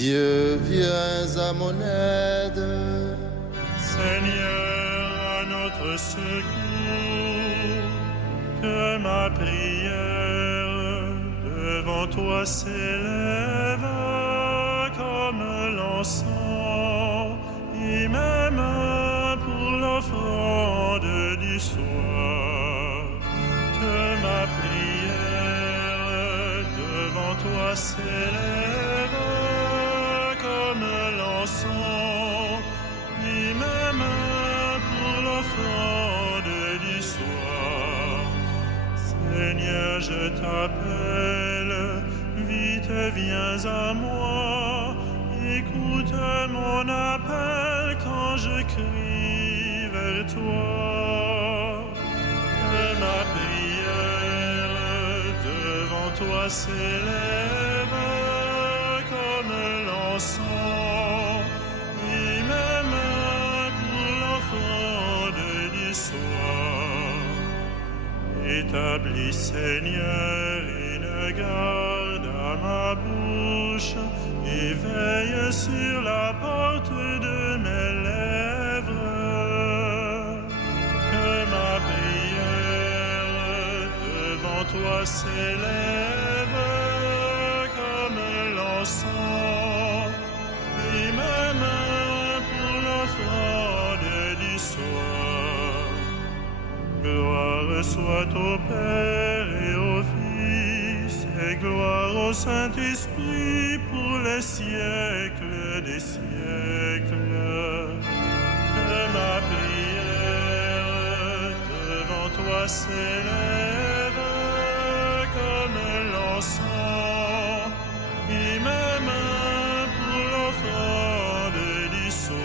Dieu, viens à mon aide. Seigneur, à notre secours, que ma prière devant toi s'élève comme l'encens, et même pour l'offrande du soir. Que ma prière devant toi s'élève comme l'encens, et même pour l'offrande du soir. Seigneur, je t'appelle, vite viens à moi, écoute mon appel quand je crie vers toi. Que ma prière devant toi s'élève comme l'encens, et même pour l'offrande du soir. Établis, Seigneur, une garde à ma bouche, et veille sur la porte de mes lèvres. Que ma prière devant toi s'élève comme l'encens, et même pour l'offrande du soir. Gloire soit au Père et au Fils, et gloire au Saint-Esprit pour les siècles des siècles. Que ma prière devant toi s'élève comme l'encens, et même pour l'offrande du soir.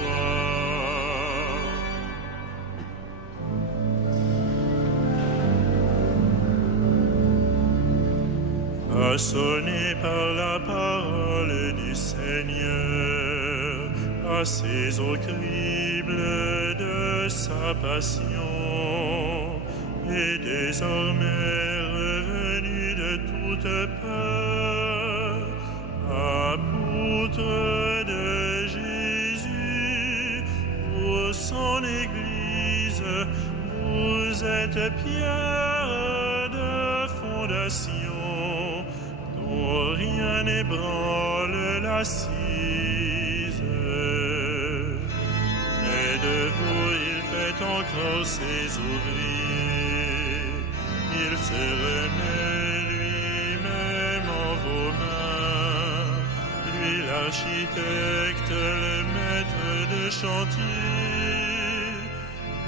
Façonné par la parole du Seigneur, passés au crible de sa passion, et désormais revenu de toute peur, apôtre de Jésus, pour son Église, vous êtes pierre de fondation, dont rien n'ébranle l'assise. Mais de vous il fait encore ses ouvriers, il se remet lui-même en vos mains, lui l'architecte, le maître de chantier,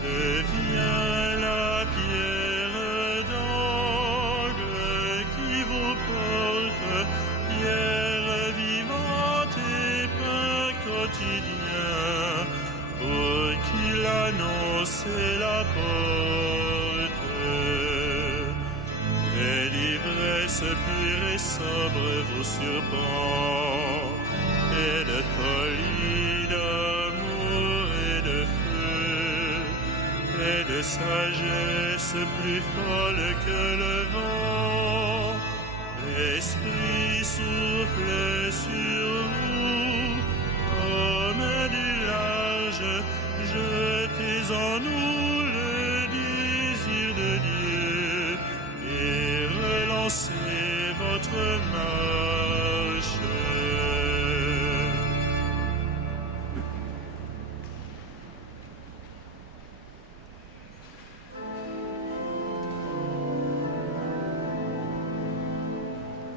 devient la pierre d'angle qui vous porte, pierre vivante et pain quotidien, pour qu'il annonce la porte. Et l'ivresse pure et sobre vous surprend, et de folie, d'amour et de feu, et de sagesse plus folle que le vent. L'Esprit souffle sur vous, comme du large, jetez en nous le désir de Dieu, et relancez votre marche.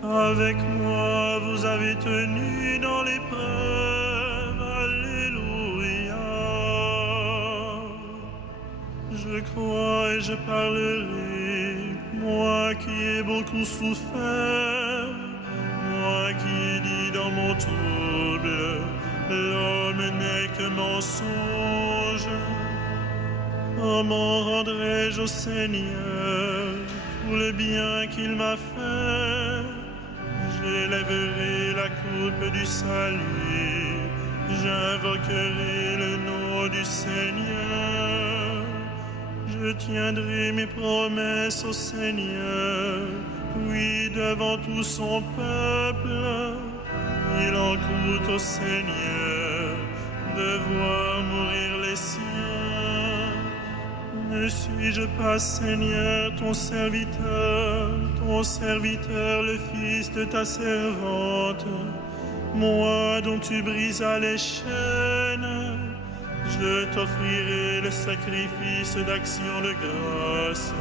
Avec moi vous avez tenu dans l'épreuve, alléluia. Je crois et je parlerai, moi qui ai beaucoup souffert, moi qui dis dans mon trouble, l'homme n'est que mensonge. Comment rendrai-je au Seigneur tout le bien qu'il m'a fait? J'élèverai la coupe du salut, j'invoquerai le nom du Seigneur. Je tiendrai mes promesses au Seigneur, oui, devant tout son peuple. Il en coûte au Seigneur de voir mourir les siens. Ne suis-je pas, Seigneur, ton serviteur, le fils de ta servante, moi dont tu brisas les chaînes? Je t'offrirai le sacrifice d'action de grâce.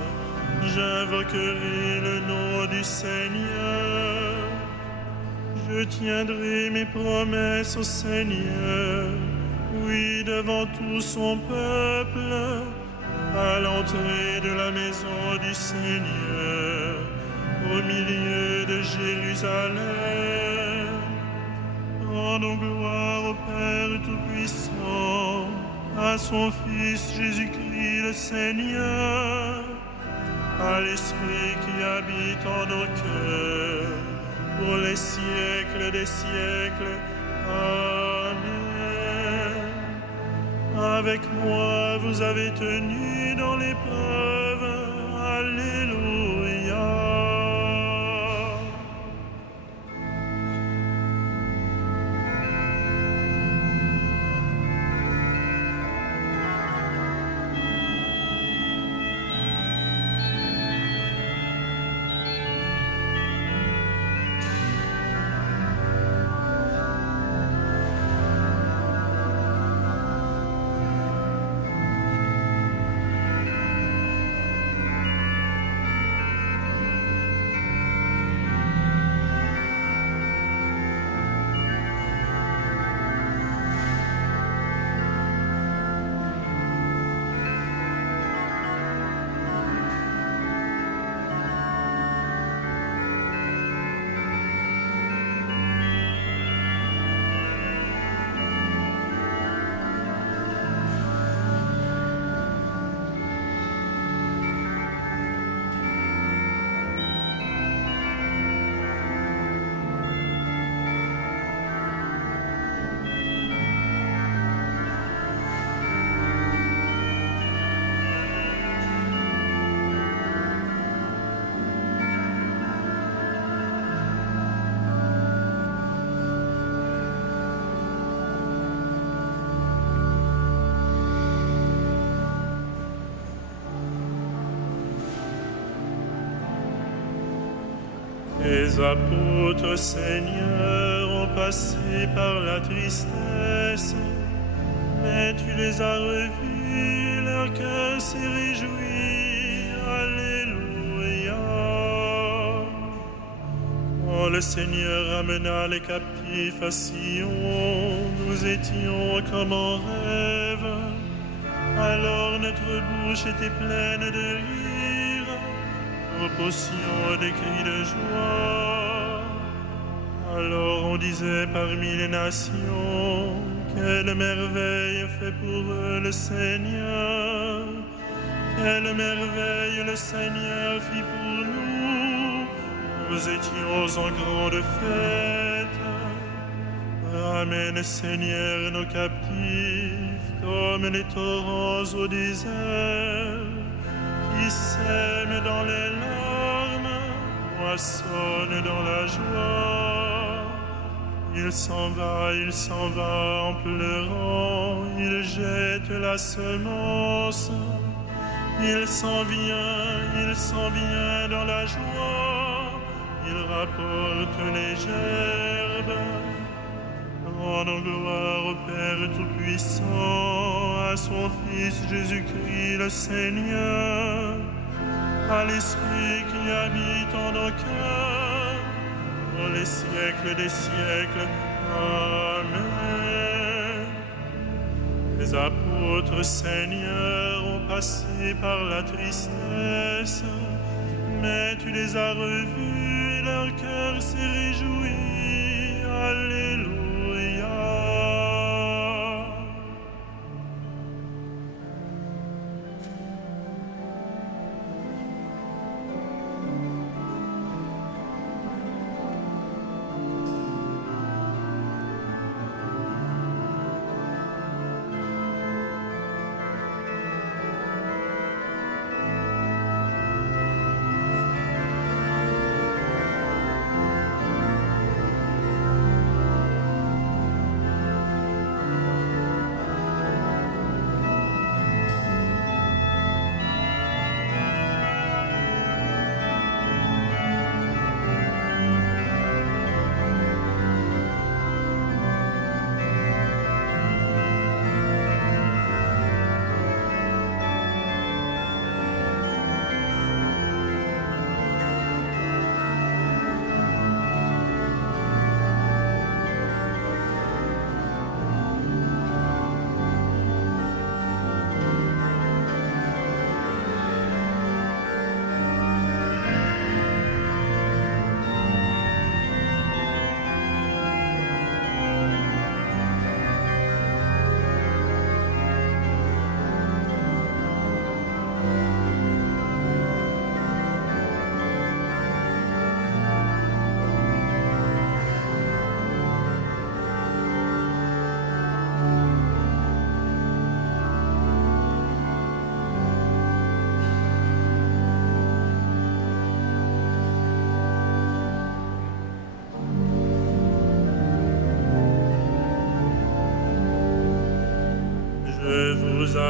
J'invoquerai le nom du Seigneur. Je tiendrai mes promesses au Seigneur, oui, devant tout son peuple, à l'entrée de la maison du Seigneur, au milieu de Jérusalem. Rendons gloire au Père Tout-Puissant, à son Fils Jésus-Christ le Seigneur, à l'Esprit qui habite en nos cœurs, pour les siècles des siècles. Amen. Avec moi, vous avez tenu dans l'épreuve. Alléluia. Les apôtres, Seigneur, ont passé par la tristesse, mais tu les as revus, leur cœur s'est réjoui. Alléluia. Quand le Seigneur ramena les captifs à Sion, nous étions comme en rêve. Alors notre bouche était pleine de rire, nos potions des cris de joie. Alors on disait parmi les nations, quelle merveille fait pour eux le Seigneur. Quelle merveille le Seigneur fit pour nous. Nous étions en grande fête. Ramène, Seigneur, nos captifs comme les torrents au désert, qui sèment dans les larmes, moissonnent dans la joie. Il s'en va en pleurant, il jette la semence. Il s'en vient dans la joie, il rapporte les gerbes. Rendons gloire au Père Tout-Puissant, à son Fils Jésus-Christ le Seigneur, à l'Esprit qui habite en nos cœurs, pour les siècles des siècles. Amen. Les apôtres, Seigneur, ont passé par la tristesse, mais tu les as revus et leur cœur s'est réjoui. Alléluia.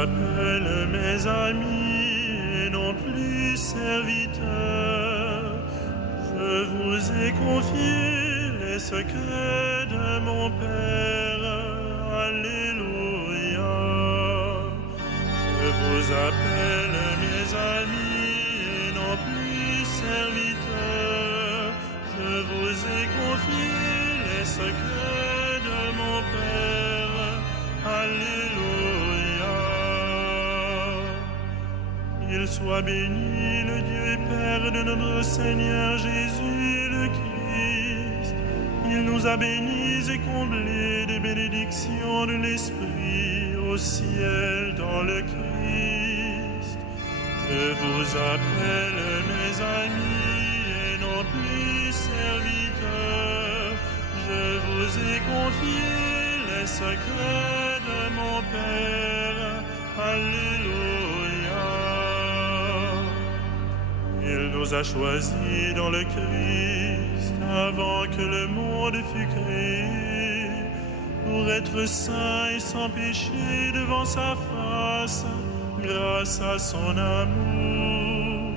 appelle mes amis et non plus serviteurs. Je vous ai confié les secrets de mon Père. Alléluia. Je vous appelle mes amis et non plus serviteurs. Je vous ai confié les secrets de mon Père. Alléluia. Qu'il soit béni le Dieu et Père de notre Seigneur Jésus le Christ. Il nous a bénis et comblés des bénédictions de l'Esprit au ciel dans le Christ. Je vous appelle mes amis et non plus serviteurs. Je vous ai confié les secrets de mon Père. Alléluia. Il nous a choisis dans le Christ avant que le monde fût créé, pour être saints et sans péché devant sa face, grâce à son amour.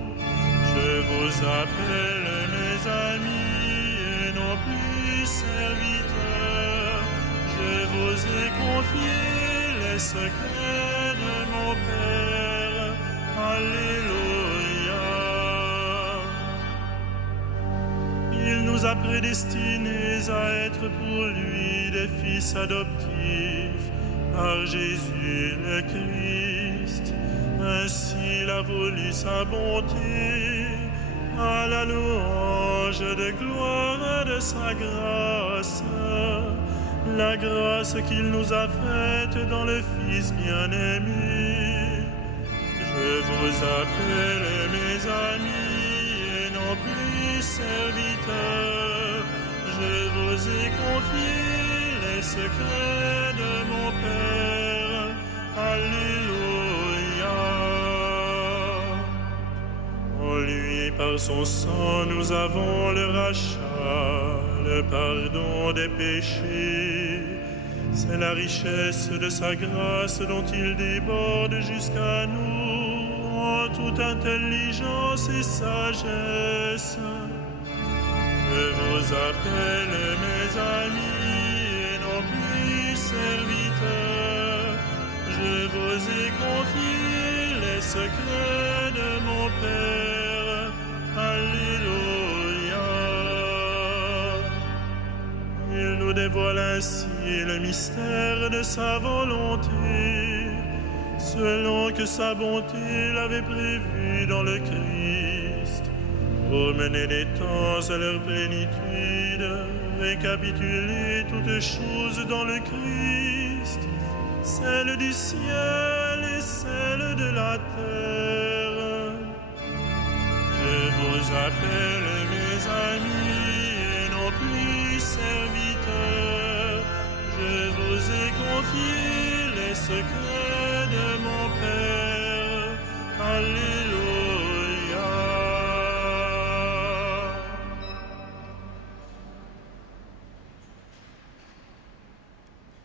Je vous appelle mes amis et non plus serviteurs. Je vous ai confié les secrets de mon Père. Alléluia. Il nous a prédestinés à être pour lui des fils adoptifs par Jésus le Christ. Ainsi il a voulu sa bonté, à la louange de gloire de sa grâce, la grâce qu'il nous a faite dans le Fils bien-aimé. Je vous appelle mes amis et non plus serviteurs. Je vous ai confié les secrets de mon Père. Alléluia. En lui, par son sang, nous avons le rachat, le pardon des péchés. C'est la richesse de sa grâce dont il déborde jusqu'à nous en toute intelligence et sagesse. Je vous appelle mes amis et non plus serviteurs. Je vous ai confié les secrets de mon Père. Alléluia. Il nous dévoile ainsi le mystère de sa volonté, selon que sa bonté l'avait prévu dans le Christ, pour mener les temps à leur plénitude, récapituler toutes choses dans le Christ, celle du ciel et celle de la terre. Je vous appelle mes amis et non plus serviteurs. Je vous ai confié les secrets de mon Père. Alléluia.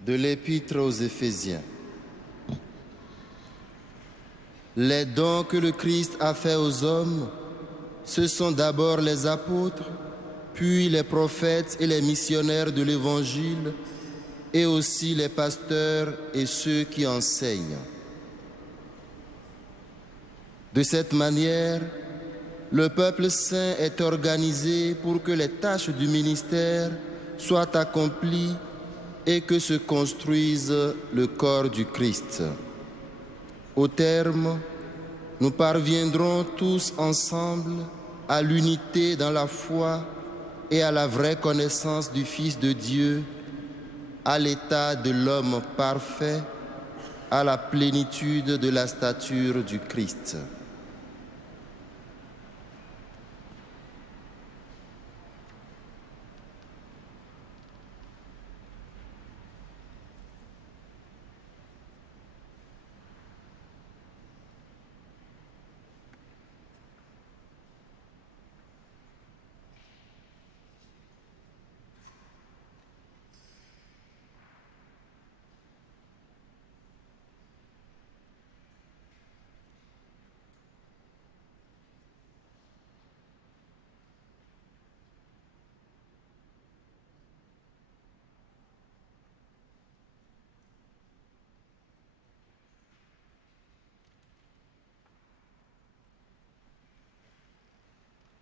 De l'Épître aux Éphésiens. Les dons que le Christ a faits aux hommes, ce sont d'abord les apôtres, puis les prophètes et les missionnaires de l'Évangile, et aussi les pasteurs et ceux qui enseignent. De cette manière, le peuple saint est organisé pour que les tâches du ministère soient accomplies et que se construise le corps du Christ. Au terme, nous parviendrons tous ensemble à l'unité dans la foi et à la vraie connaissance du Fils de Dieu, à l'état de l'homme parfait, à la plénitude de la stature du Christ.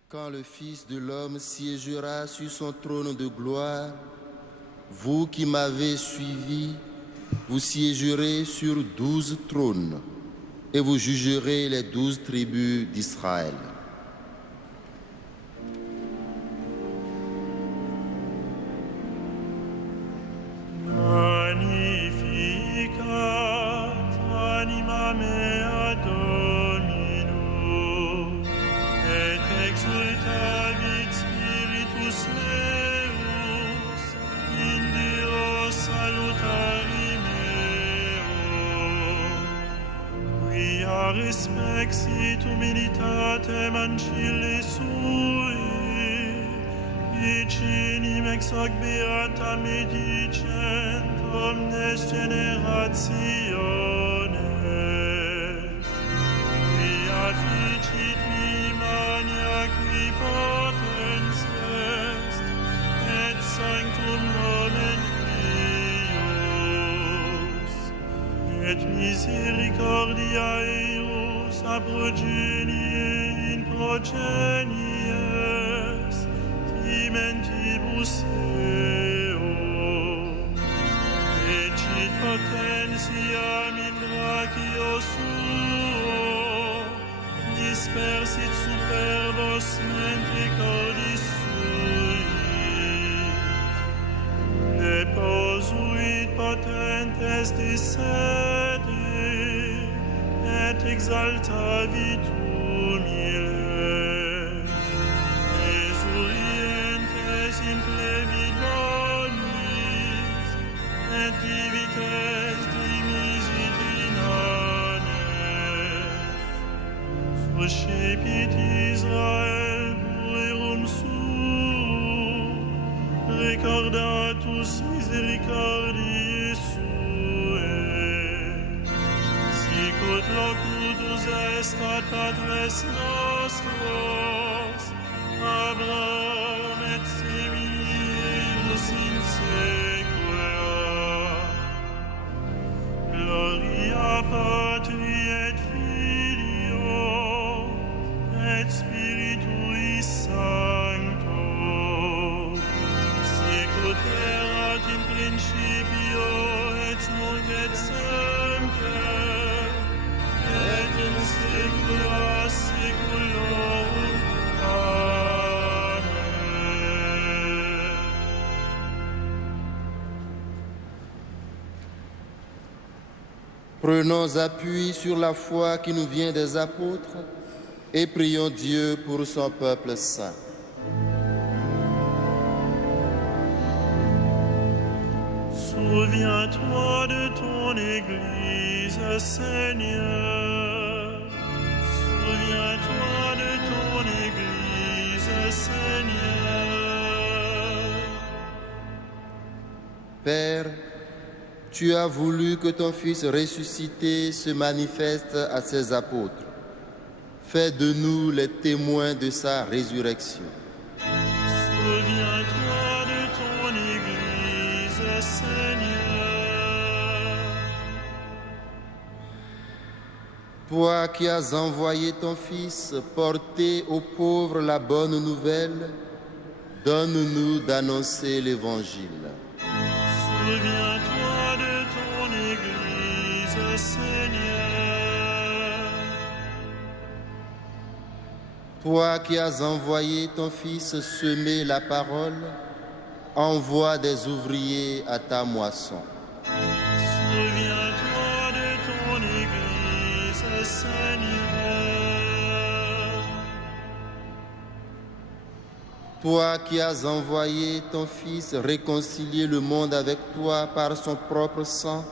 Quand le Fils de l'homme siégera sur son trône de gloire, vous qui m'avez suivi, vous siégerez sur 12 trônes et vous jugerez les 12 tribus d'Israël. Respexit humilitatem ancille sui, Icinim ex hoc beata medicent omnes generationes. Quia ficit mi mania qui potens est, et sanctum nomen Deus, et misericordia a progenie in progenies, timentibus eo, ecit potentiam in brachio suo, dispersit superbos mente cordis suis, deposuit potentes dissede, et exaltavit humiles, esurientes in plevit bonis, et divites dimisit in anes. Suscipit Israel puerum suum, recordatus misericordiae suae, sicut locutus est ad patres nostros, Abraham et seminibus in saecula. Gloria Patri et Filio et Spiritui Sancto, sicut erat in principio et nunc et semper, et in saecula saeculorum. Amen. Prenons appui sur la foi qui nous vient des apôtres et prions Dieu pour son peuple saint. Souviens-toi de ton Église, Seigneur. Souviens-toi de ton Église, Seigneur. Père, tu as voulu que ton Fils ressuscité se manifeste à ses apôtres. Fais de nous les témoins de sa résurrection. Souviens-toi de ton Église, Seigneur. Toi qui as envoyé ton Fils porter aux pauvres la bonne nouvelle, donne-nous d'annoncer l'Évangile. Souviens-toi de ton Église, Seigneur. Toi qui as envoyé ton Fils semer la parole, envoie des ouvriers à ta moisson. Souviens-toi de ton Église, Seigneur. Toi qui as envoyé ton Fils réconcilier le monde avec toi par son propre sang,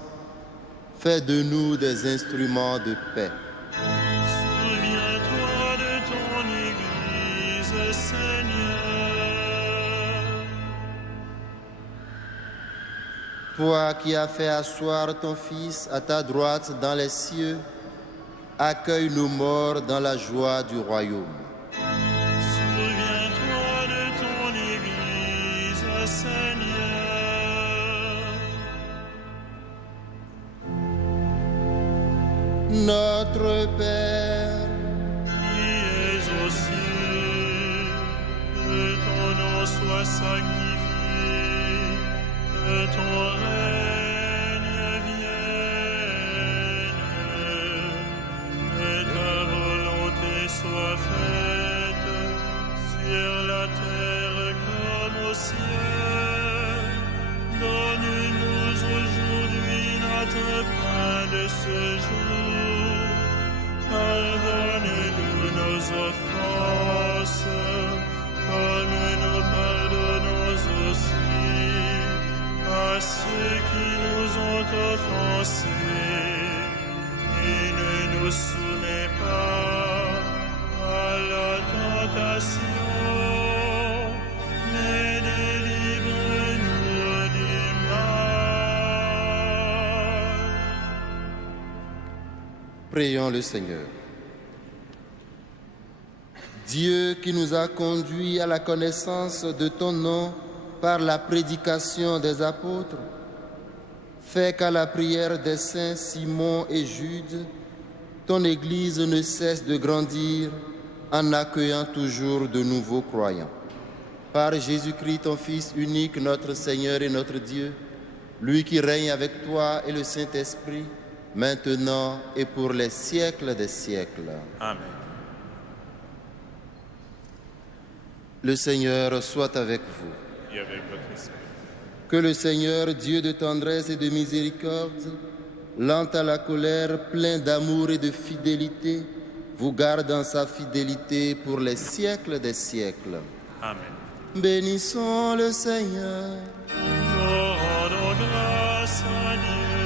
fais de nous des instruments de paix. Souviens-toi de ton Église, Seigneur. Toi qui as fait asseoir ton Fils à ta droite dans les cieux, accueille nos morts dans la joie du royaume. Souviens-toi de ton Église, Seigneur. Notre Père, Qui es aux cieux, sanctifie, que ton règne vienne, que ta volonté soit faite sur la terre comme au ciel. Donne-nous aujourd'hui notre pain de ce jour. Pardonne-nous nos offenses, comme nous pardonnons aussi à ceux qui nous ont offensés. Et ne nous soumets pas à la tentation, mais délivre-nous du mal. Prions le Seigneur. Dieu qui nous a conduits à la connaissance de ton nom par la prédication des apôtres, fais qu'à la prière des saints Simon et Jude, ton Église ne cesse de grandir en accueillant toujours de nouveaux croyants. Par Jésus-Christ, ton Fils unique, notre Seigneur et notre Dieu, lui qui règne avec toi et le Saint-Esprit, maintenant et pour les siècles des siècles. Amen. Le Seigneur soit avec vous. Et avec votre esprit. Que le Seigneur, Dieu de tendresse et de miséricorde, lent à la colère, plein d'amour et de fidélité, vous garde en sa fidélité pour les siècles des siècles. Amen. Bénissons le Seigneur. Rendons grâce à Dieu.